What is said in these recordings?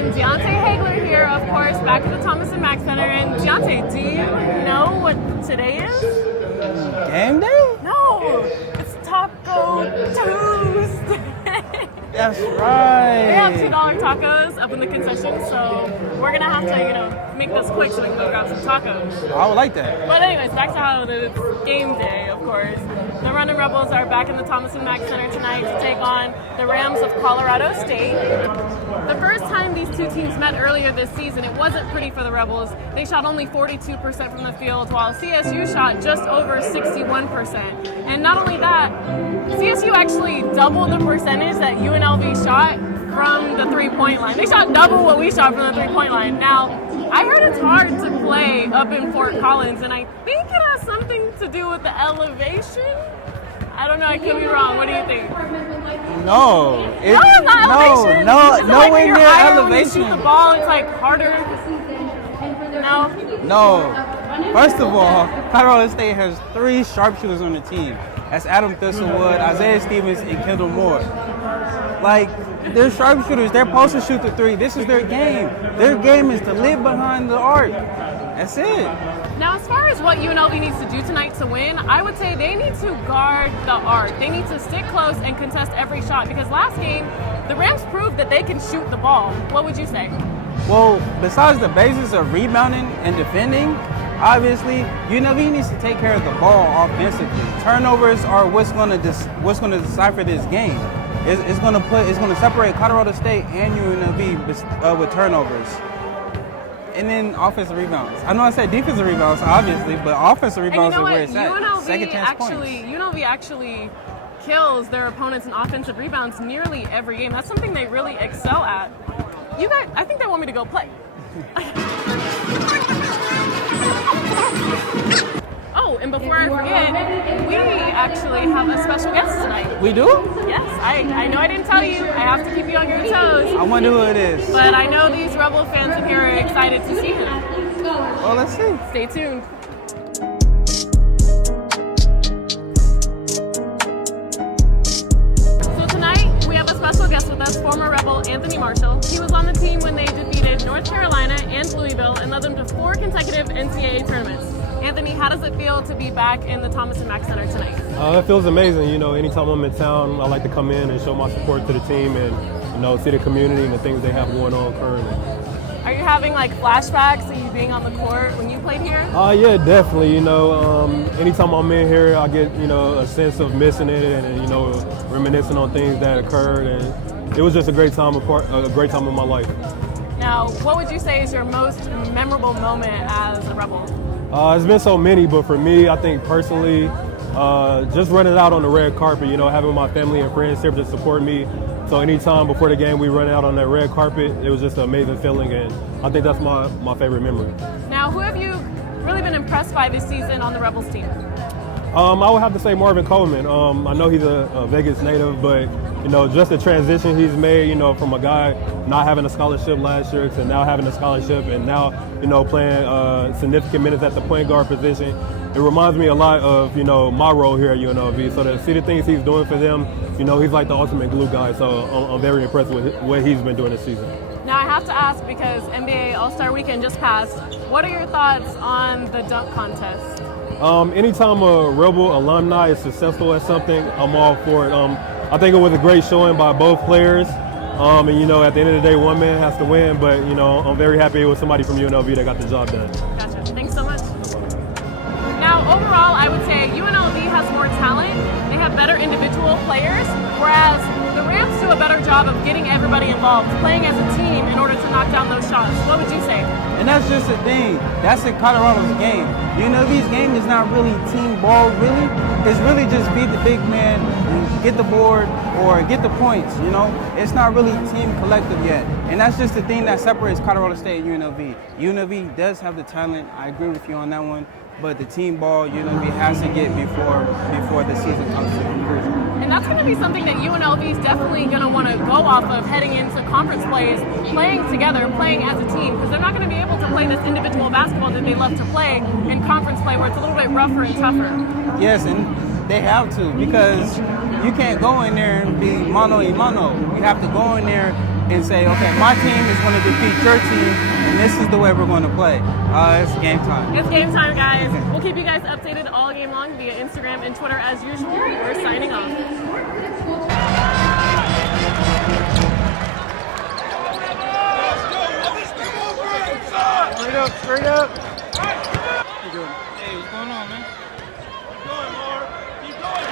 and Deontay Hagler here, of course, back at the Thomas and Mack Center. And Deontay, do you know what today is? Game day? No, it's Taco Tuesday. That's right. We have $2 tacos up in the concession, so we're gonna have to, make this quick so we can go grab some tacos. I would like that. But anyways, back to how it is. Game day, of course. The Running Rebels are back in the Thomas and Mack Center tonight to take on the Rams of Colorado State. The first time these two teams met earlier this season, it wasn't pretty for the Rebels. They shot only 42% from the field, while CSU shot just over 61%. And not only that, CSU actually doubled the percentage that UNLV shot from the three-point line. They shot double what we shot from the three-point line. Now, I heard it's hard to play up in Fort Collins, and I think it has something to do with the elevation. I don't know, I could be wrong. What do you think? No. It's not elevation. Nowhere near elevation. When you shoot the ball, it's like harder. No. First of all, Colorado State has 3 sharpshooters on the team. That's Adam Thistlewood, Isaiah Stevens, and Kendall Moore. Like, they're sharpshooters. They're supposed to shoot the 3. This is their game. Their game is to live behind the arc. That's it. Now, as far as what UNLV needs to do tonight to win, I would say they need to guard the arc. They need to stick close and contest every shot, because last game, the Rams proved that they can shoot the ball. What would you say? Well, besides the basis of rebounding and defending, obviously, UNLV needs to take care of the ball offensively. Turnovers are what's going to decipher this game. It's going to separate Colorado State and UNLV with turnovers. And then offensive rebounds. I know I said defensive rebounds, obviously, but offensive rebounds are where it's at. UNLV actually kills their opponents in offensive rebounds nearly every game. That's something they really excel at. You guys, I think they want me to go play. Oh, and before I forget, we actually have a special guest tonight. We do? Yes, I know I didn't tell you. I have to keep you on your toes. I wonder who it is. But I know these Rebel fans in here are excited to see him. Well, let's see. Stay tuned. So tonight, we have a special guest with us, former Rebel Anthony Marshall. He was on the team when they defeated North Carolina and Louisville and led them to 4 consecutive NCAA tournaments. Anthony, how does it feel to be back in the Thomas and Mack Center tonight? It feels amazing. Anytime I'm in town, I like to come in and show my support to the team and, see the community and the things they have going on currently. Are you having flashbacks of you being on the court when you played here? Yeah, definitely. Anytime I'm in here, I get, a sense of missing it and, reminiscing on things that occurred. And it was just a great time of my life. Now, what would you say is your most memorable moment as a Rebel? It's been so many, but for me, I think personally, just running out on the red carpet, having my family and friends here to support me. So anytime before the game we run out on that red carpet, it was just an amazing feeling, and I think that's my favorite memory. Now, who have you really been impressed by this season on the Rebels team? I would have to say Marvin Coleman. I know he's a Vegas native, but just the transition he's made, from a guy not having a scholarship last year to now having a scholarship and now, playing significant minutes at the point guard position. It reminds me a lot of, my role here at UNLV. So to see the things he's doing for them, he's like the ultimate glue guy. So I'm very impressed with what he's been doing this season. Now I have to ask, because NBA All-Star Weekend just passed, what are your thoughts on the dunk contest? Anytime a Rebel alumni is successful at something, I'm all for it. I think it was a great showing by both players. And, at the end of the day, one man has to win. But, I'm very happy it was somebody from UNLV that got the job done. Gotcha. Thanks so much. Now, overall, I would say UNLV has more talent. They have better individual players, whereas the Rams do a better job of getting everybody involved, playing as a team in order to knock down those shots. What would you say? And that's just the thing. That's in Colorado's game. UNLV's game is not really team ball, really. It's really just beat the big man, get the board, or get the points, It's not really team collective yet. And that's just the thing that separates Colorado State and UNLV. UNLV does have the talent. I agree with you on that one. But the team ball, UNLV has to get before the season comes to conclusion. And that's going to be something that UNLV is definitely going to want to go off of heading into conference plays, playing together, playing as a team, because they're not going to be able to play this individual basketball that they love to play in conference play, where it's a little bit rougher and tougher. Yes, and they have to, because you can't go in there and be mano a mano. You have to go in there and say, okay, my team is going to defeat your team, and this is the way we're going to play. It's game time. It's game time, guys. We'll keep you guys updated all game long via Instagram and Twitter as usual. We're signing off. Straight up. Hey, what's going on, man? Keep going, Mark. Keep going,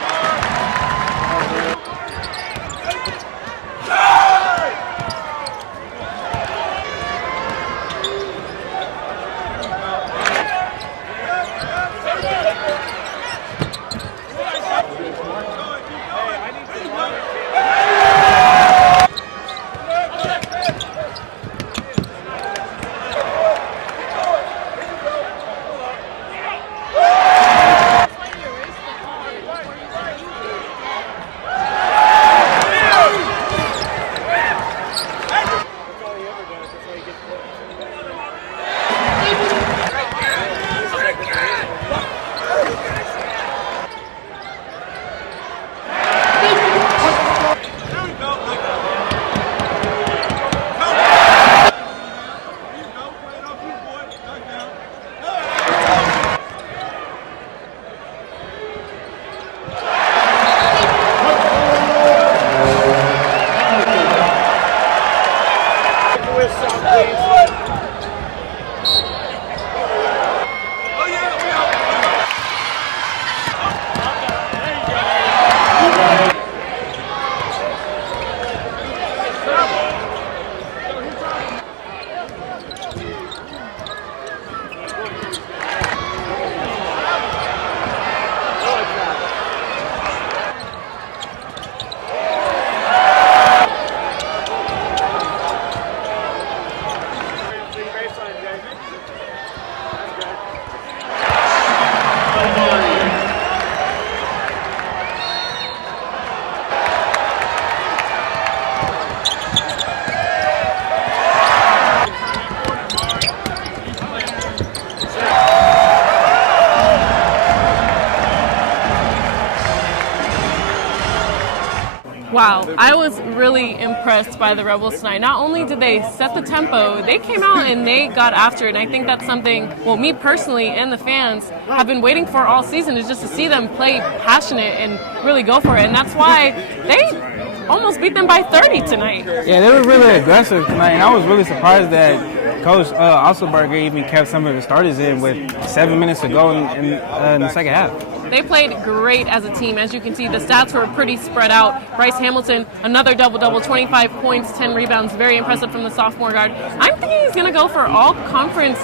Wow, I was really impressed by the Rebels tonight. Not only did they set the tempo, they came out and they got after it. And I think that's something, well, me personally and the fans have been waiting for all season, is just to see them play passionate and really go for it. And that's why they almost beat them by 30 tonight. Yeah, they were really aggressive tonight, and I was really surprised that Coach Otzelberger even kept some of the starters in with 7 minutes to go in the second half. They played great as a team. As you can see, the stats were pretty spread out. Bryce Hamilton, another double-double, 25 points, 10 rebounds. Very impressive from the sophomore guard. I'm thinking he's going to go for all-conference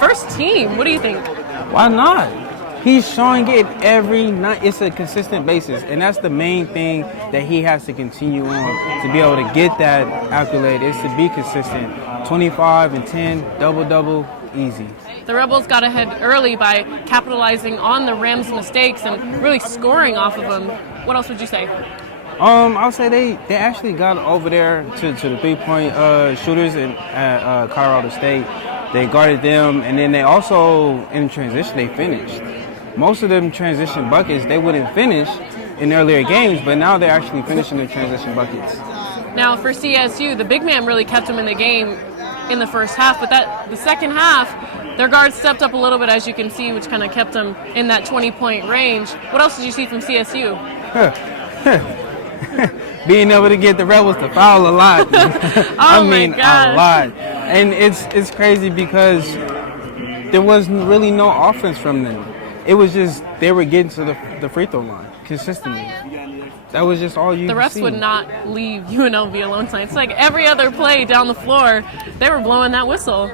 first team. What do you think? Why not? He's showing it every night. It's a consistent basis, and that's the main thing that he has to continue on to be able to get that accolade, is to be consistent. 25 and 10, double-double, easy. The Rebels got ahead early by capitalizing on the Rams' mistakes and really scoring off of them. What else would you say? I'll say they actually got over there to the three-point shooters at Colorado State. They guarded them, and then they also, in transition, they finished. Most of them transition buckets, they wouldn't finish in earlier games, but now they're actually finishing their transition buckets. Now, for CSU, the big man really kept them in the game in the first half, but the second half, their guards stepped up a little bit, as you can see, which kind of kept them in that 20-point range. What else did you see from CSU? Being able to get the Rebels to foul a lot. Oh my gosh. A lot. And it's crazy because there was really no offense from them. It was just they were getting to the free throw line consistently. That was just all you The refs see. would not leave UNLV alone tonight. It's like every other play down the floor, they were blowing that whistle.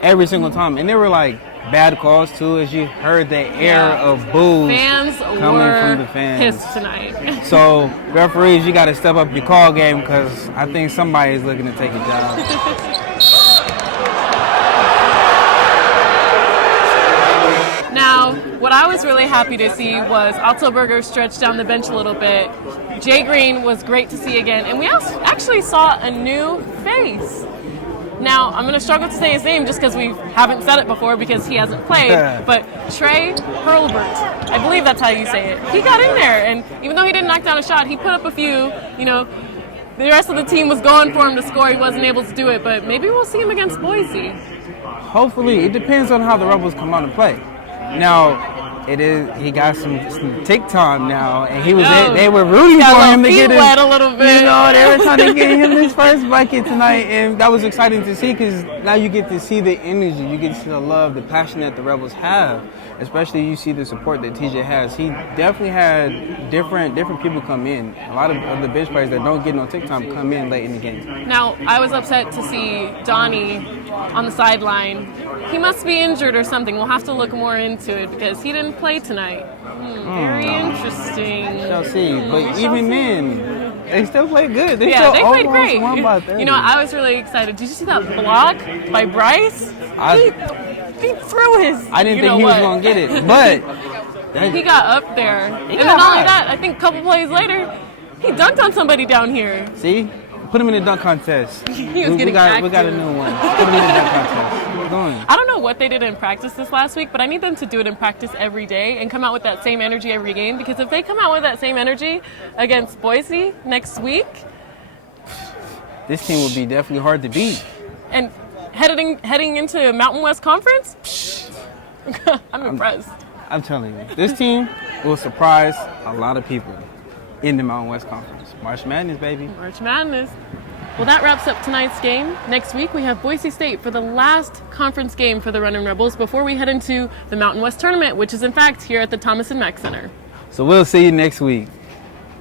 Every single time. And they were like bad calls too, as you heard the air of boos Fans coming were from the fans. pissed tonight. So referees, you got to step up your call game, because I think somebody is looking to take a job. Now, what I was really happy to see was Otzelberger stretch down the bench a little bit. Jay Green was great to see again, and we also actually saw a new face. Now, I'm going to struggle to say his name just because we haven't said it before because he hasn't played, but Trey Hurlbert, I believe that's how you say it. He got in there, and even though he didn't knock down a shot, he put up a few, the rest of the team was going for him to score. He wasn't able to do it, but maybe we'll see him against Boise. Hopefully, it depends on how the Rebels come out and play. Now, he got some tick time now, and they were rooting for him to get wet a little bit. You know, they were trying to get him his first bucket tonight, and that was exciting to see because now you get to see the energy, you get to see the love, the passion that the Rebels have. Especially you see the support that TJ has. He definitely had different people come in. A lot of the bench players that don't get no tick time come in late in the game. Now, I was upset to see Donnie on the sideline. He must be injured or something. We'll have to look more into it because he didn't play tonight. Very interesting. Shall see. But even then, they still played good. They played great. Won by 30. You know, I was really excited. Did you see that block by Bryce? He threw his. I didn't think he was going to get it, but he got up there. And then not only that, I think a couple plays later, he dunked on somebody down here. See? Put him in the dunk contest. He was getting active. We got a new one. Put him in the dunk contest. Going. I don't know what they did in practice this last week, but I need them to do it in practice every day and come out with that same energy every game, because if they come out with that same energy against Boise next week, this team will be definitely hard to beat. And heading into Mountain West Conference, I'm impressed. I'm telling you, this team will surprise a lot of people in the Mountain West Conference. March Madness, baby. March Madness. Well, that wraps up tonight's game. Next week, we have Boise State for the last conference game for the Runnin' Rebels before we head into the Mountain West Tournament, which is, in fact, here at the Thomas & Mack Center. So we'll see you next week.